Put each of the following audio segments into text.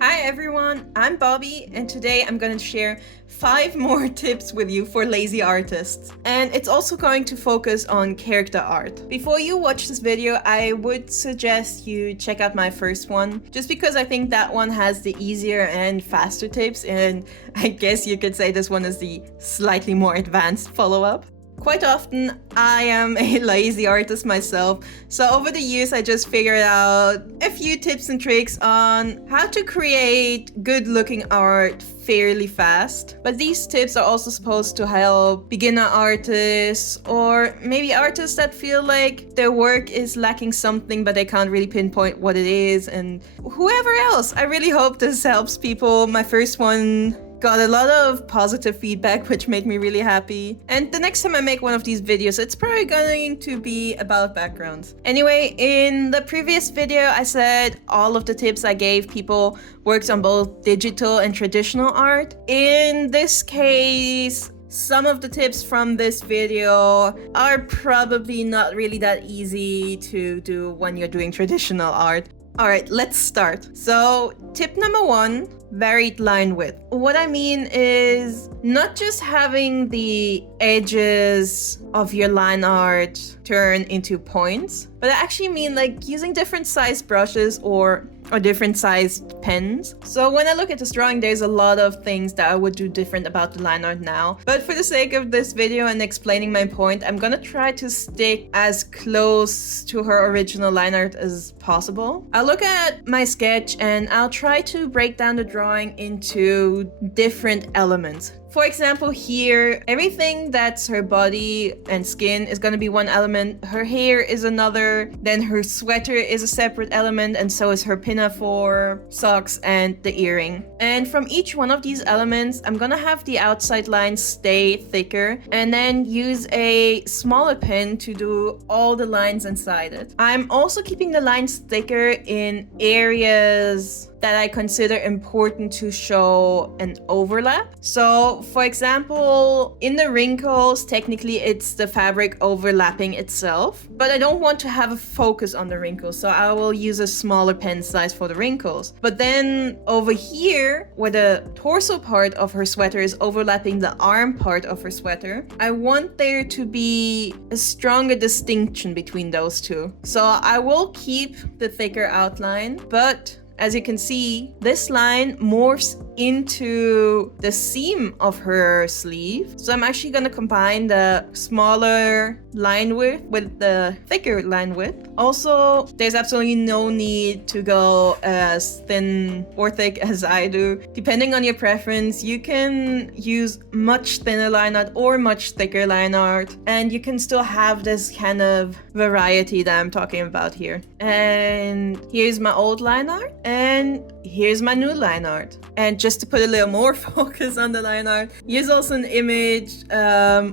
Hi everyone, I'm Bobby, and today I'm going to share 5 more tips with you for lazy artists. And it's also going to focus on character art. Before you watch this video, I would suggest you check out my first one, just because I think that one has the easier and faster tips, and I guess you could say this one is the slightly more advanced follow-up. Quite often, I am a lazy artist myself, so over the years I just figured out a few tips and tricks on how to create good-looking art fairly fast. But these tips are also supposed to help beginner artists, or maybe artists that feel like their work is lacking something but they can't really pinpoint what it is, and whoever else. I really hope this helps people. My first one got a lot of positive feedback, which made me really happy. And the next time I make one of these videos, it's probably going to be about backgrounds. Anyway, in the previous video, I said all of the tips I gave people works on both digital and traditional art. In this case, some of the tips from this video are probably not really that easy to do when you're doing traditional art. Alright, let's start. So, tip number 1, varied line width. What I mean is not just having the edges of your line art turn into points, but I actually mean like using different sized brushes or different sized pens. So when I look at this drawing, there's a lot of things that I would do different about the line art now. But for the sake of this video and explaining my point, I'm gonna try to stick as close to her original line art as possible. I'll look at my sketch and I'll try to break down the drawing into different elements. For example, here, everything that's her body and skin is going to be one element, her hair is another, then her sweater is a separate element, and so is her pinafore, socks, and the earring. And from each one of these elements, I'm going to have the outside lines stay thicker, and then use a smaller pen to do all the lines inside it. I'm also keeping the lines thicker in areas that I consider important to show an overlap. So, for example, in the wrinkles, technically it's the fabric overlapping itself, but I don't want to have a focus on the wrinkles, so I will use a smaller pen size for the wrinkles. But then over here, where the torso part of her sweater is overlapping the arm part of her sweater, I want there to be a stronger distinction between those two. So I will keep the thicker outline, but as you can see, this line morphs into the seam of her sleeve. So I'm actually going to combine the smaller line width with the thicker line width. Also, there's absolutely no need to go as thin or thick as I do. Depending on your preference, you can use much thinner line art or much thicker line art, and you can still have this kind of variety that I'm talking about here. And here's my old line art, and here's my new line art. And just to put a little more focus on the line art, here's also an image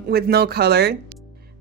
with no color.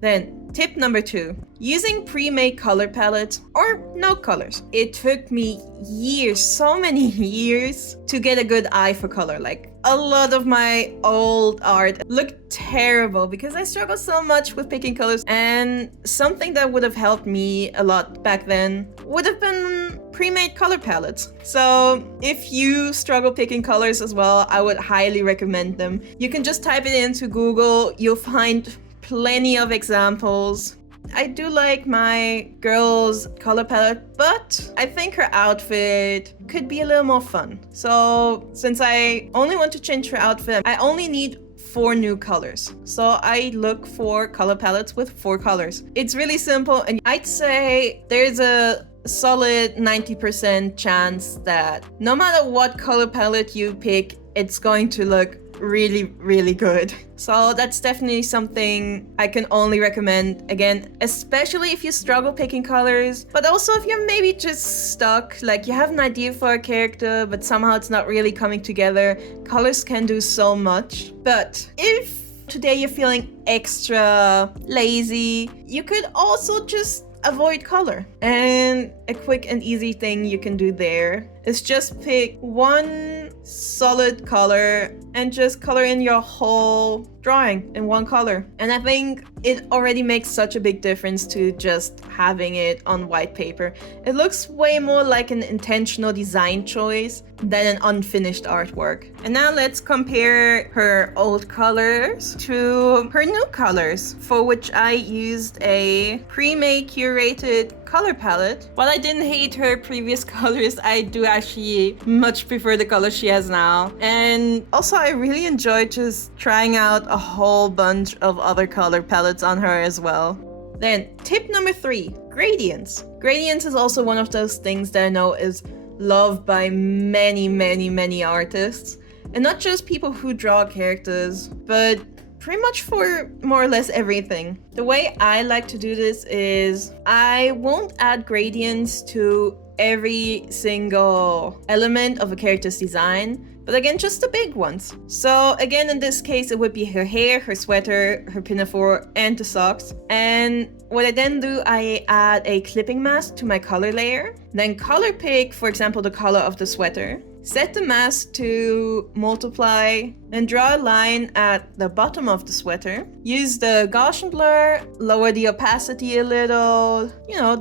Then tip number 2, using pre-made color palettes or no colors. It took me years, so many years, to get a good eye for color. Like, a lot of my old art looked terrible because I struggled so much with picking colors, and something that would have helped me a lot back then would have been pre-made color palettes. So if you struggle picking colors as well, I would highly recommend them. You can just type it into Google, you'll find plenty of examples. I do like my girl's color palette, but I think her outfit could be a little more fun. So since I only want to change her outfit, I only need 4 new colors. So I look for color palettes with 4 colors. It's really simple, and I'd say there's a solid 90% chance that no matter what color palette you pick, it's going to look really, really good. So that's definitely something I can only recommend. Again, especially if you struggle picking colors, but also if you're maybe just stuck, like you have an idea for a character, but somehow it's not really coming together. Colors can do so much. But if today you're feeling extra lazy, you could also just avoid color. And a quick and easy thing you can do there is just pick one solid color and just color in your whole drawing in one color. And I think it already makes such a big difference to just having it on white paper. It looks way more like an intentional design choice than an unfinished artwork. And now let's compare her old colors to her new colors, for which I used a pre-made curated color palette. While I didn't hate her previous colors, I do actually much prefer the color she has now. And also I really enjoyed just trying out a whole bunch of other color palettes on her as well. Then tip number 3, gradients. Gradients is also one of those things that I know is loved by many artists. And not just people who draw characters, but pretty much for more or less everything. The way I like to do this is I won't add gradients to every single element of a character's design, but again, just the big ones. So again, in this case, it would be her hair, her sweater, her pinafore, and the socks. And what I then do, I add a clipping mask to my color layer, then color pick, for example, the color of the sweater, set the mask to multiply, then draw a line at the bottom of the sweater. Use the Gaussian blur, lower the opacity a little,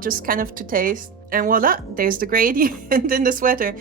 just kind of to taste. And voila, there's the gradient in the sweater.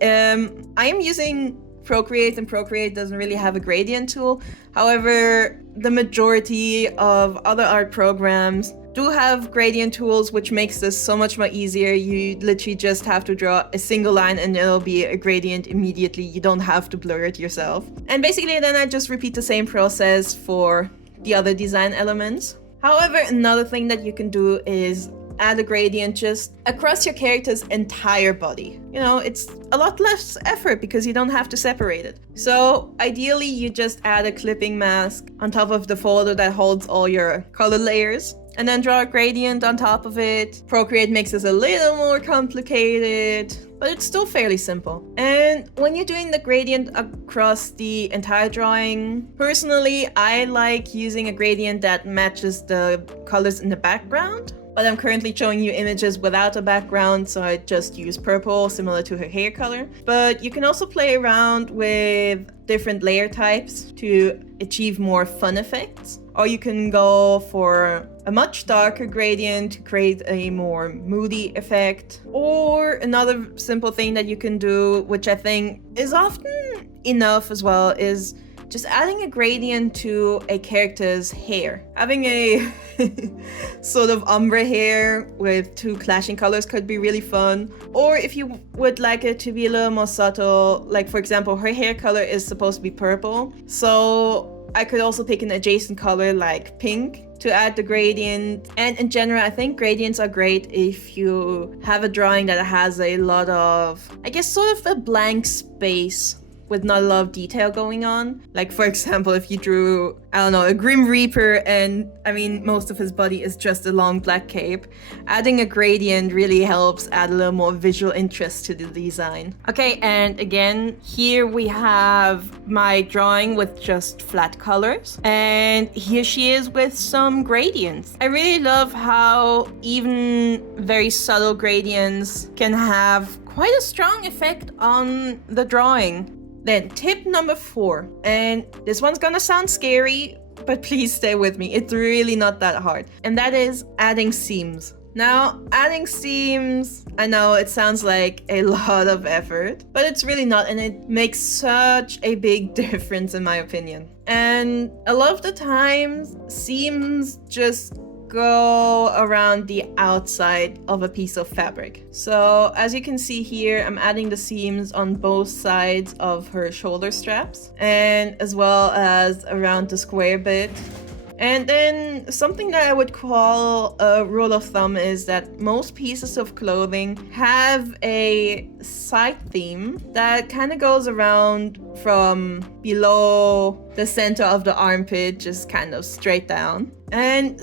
I am using Procreate, and Procreate doesn't really have a gradient tool. However, the majority of other art programs do have gradient tools, which makes this so much more easier. You literally just have to draw a single line and it'll be a gradient immediately. You don't have to blur it yourself. And basically then I just repeat the same process for the other design elements. However, another thing that you can do is add a gradient just across your character's entire body. It's a lot less effort because you don't have to separate it. So ideally you just add a clipping mask on top of the folder that holds all your color layers, and then draw a gradient on top of it. Procreate makes this a little more complicated, but it's still fairly simple. And when you're doing the gradient across the entire drawing, personally, I like using a gradient that matches the colors in the background. But I'm currently showing you images without a background, so I just use purple, similar to her hair color. But you can also play around with different layer types to achieve more fun effects. Or you can go for a much darker gradient to create a more moody effect. Or another simple thing that you can do, which I think is often enough as well, is just adding a gradient to a character's hair. Having a sort of ombre hair with two clashing colors could be really fun. Or if you would like it to be a little more subtle, like for example, her hair color is supposed to be purple. So I could also pick an adjacent color like pink to add the gradient. And in general, I think gradients are great if you have a drawing that has a lot of, I guess, sort of a blank space with not a lot of detail going on. Like for example, if you drew, a Grim Reaper and most of his body is just a long black cape, adding a gradient really helps add a little more visual interest to the design. Okay, and again, here we have my drawing with just flat colors. And here she is with some gradients. I really love how even very subtle gradients can have quite a strong effect on the drawing. Then tip number 4, and this one's gonna sound scary, but please stay with me. It's really not that hard. And that is adding seams. Now, adding seams, I know it sounds like a lot of effort, but it's really not, and it makes such a big difference in my opinion. And a lot of the times, seams just go around the outside of a piece of fabric. So as you can see here, I'm adding the seams on both sides of her shoulder straps and as well as around the square bit. And then something that I would call a rule of thumb is that most pieces of clothing have a side theme that kind of goes around from below the center of the armpit, just kind of straight down. And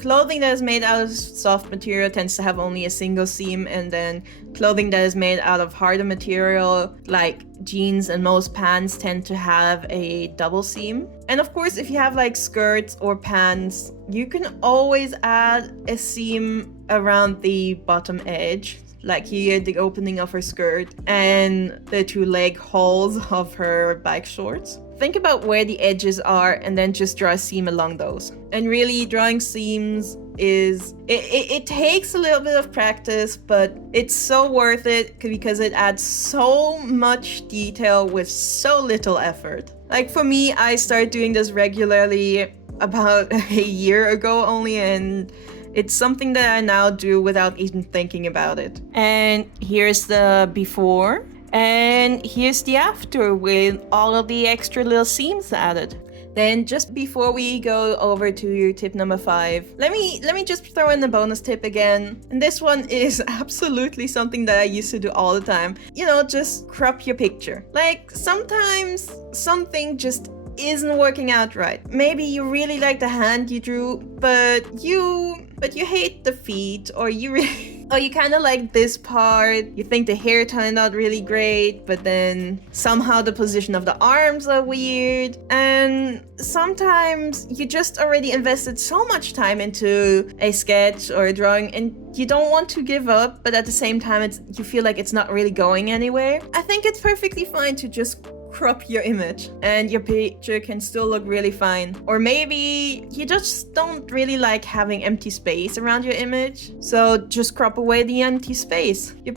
clothing that is made out of soft material tends to have only a single seam, and then clothing that is made out of harder material like jeans and most pants tend to have a double seam. And of course, if you have like skirts or pants, you can always add a seam around the bottom edge, like here the opening of her skirt and the two leg holes of her bike shorts. think about where the edges are and then just draw a seam along those. And really, drawing seams it takes a little bit of practice, but it's so worth it because it adds so much detail with so little effort. Like for me, I started doing this regularly about a year ago only, and it's something that I now do without even thinking about it. And here's the before, and here's the after with all of the extra little seams added. Then just before we go over to tip number 5, let me just throw in the bonus tip again. And this one is absolutely something that I used to do all the time. You know, just crop your picture. Like sometimes something just isn't working out right. Maybe you really like the hand you drew, but you hate the feet, or you kind of like this part. You think the hair turned out really great, but then somehow the position of the arms are weird. And sometimes you just already invested so much time into a sketch or a drawing, and you don't want to give up, but at the same time you feel like it's not really going anywhere. I think it's perfectly fine to just crop your image and your picture can still look really fine. Or maybe you just don't really like having empty space around your image, so just crop away the empty space. Your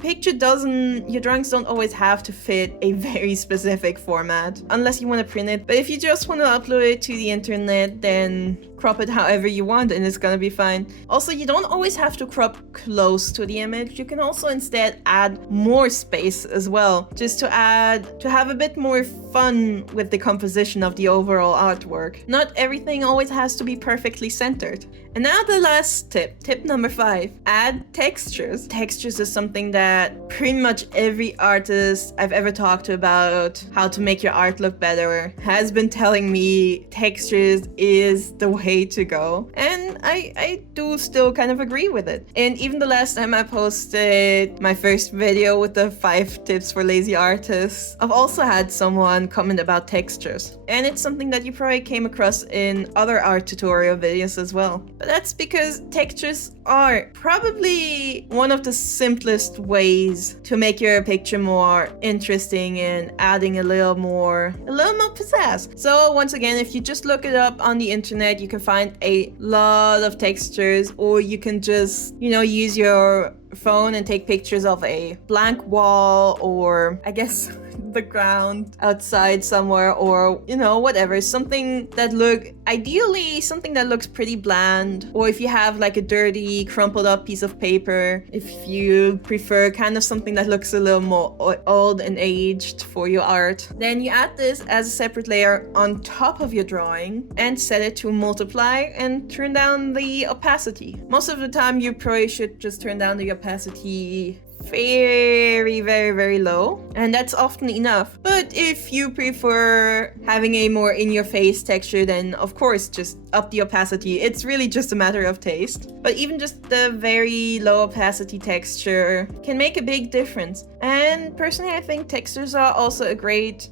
drawings don't always have to fit a very specific format unless you want to print it, but if you just want to upload it to the internet, then crop it however you want and it's gonna be fine. Also, you don't always have to crop close to the image. You can also instead add more space as well, just to have a bit more fun with the composition of the overall artwork. Not everything always has to be perfectly centered. And now the last tip number 5, add textures. Textures is something that pretty much every artist I've ever talked to about how to make your art look better has been telling me textures is the way to go. And I do still kind of agree with it. And even the last time I posted my first video with the 5 tips for lazy artists, I've also had someone comment about textures. And it's something that you probably came across in other art tutorial videos as well. But that's because textures are probably one of the simplest ways to make your picture more interesting and adding a little more pizzazz. So once again, if you just look it up on the internet, you can find a lot of textures, or you can just, use your phone and take pictures of a blank wall, or I guess the ground outside somewhere, or whatever, something that looks pretty bland. Or if you have like a dirty crumpled up piece of paper, if you prefer kind of something that looks a little more old and aged for your art, then you add this as a separate layer on top of your drawing and set it to multiply and turn down the opacity. Most of the time you probably should just turn down the opacity very, very, very low, and that's often enough. But if you prefer having a more in-your-face texture, then of course just up the opacity. It's really just a matter of taste. But even just the very low opacity texture can make a big difference. And personally, I think textures are also a great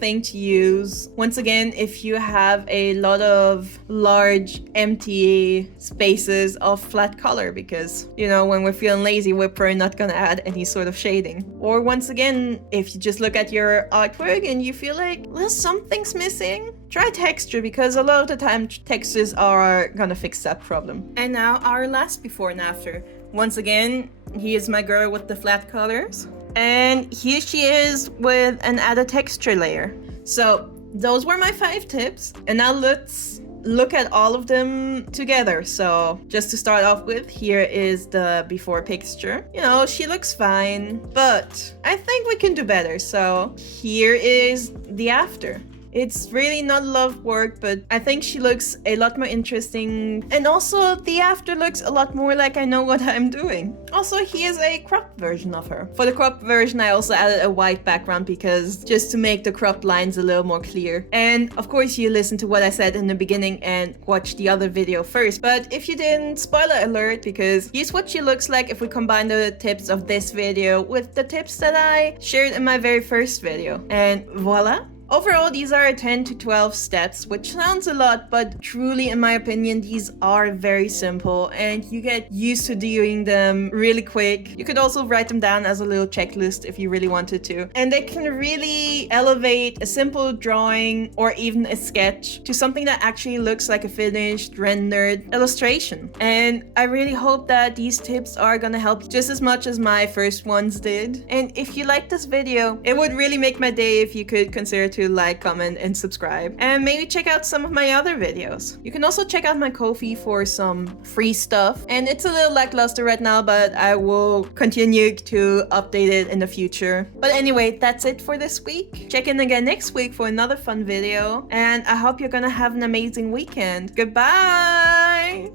thing to use. Once again, if you have a lot of large empty spaces of flat color, because when we're feeling lazy, we're probably not gonna add any sort of shading. Or once again, if you just look at your artwork and you feel like, well, something's missing, try texture, because a lot of the time textures are gonna fix that problem. And now our last before and after. Once again, here's my girl with the flat colors, and here she is with an added texture layer. So those were my 5 tips, and now let's look at all of them together. So just to start off with, here is the before picture. She looks fine, but I think we can do better. So here is the after. It's really not a lot of work, but I think she looks a lot more interesting. And also the after looks a lot more like I know what I'm doing. Also, here's a cropped version of her. For the cropped version, I also added a white background because just to make the cropped lines a little more clear. And of course, you listen to what I said in the beginning and watch the other video first. But if you didn't, spoiler alert, because here's what she looks like if we combine the tips of this video with the tips that I shared in my very first video. And voila! Overall, these are 10 to 12 steps, which sounds a lot, but truly, in my opinion, these are very simple and you get used to doing them really quick. You could also write them down as a little checklist if you really wanted to. And they can really elevate a simple drawing or even a sketch to something that actually looks like a finished, rendered illustration. And I really hope that these tips are gonna help just as much as my first ones did. And if you like this video, it would really make my day if you could consider to like, comment, and subscribe. And maybe check out some of my other videos. You can also check out my Ko-fi for some free stuff. And it's a little lackluster right now, but I will continue to update it in the future. But anyway, that's it for this week. Check in again next week for another fun video. And I hope you're gonna have an amazing weekend. Goodbye!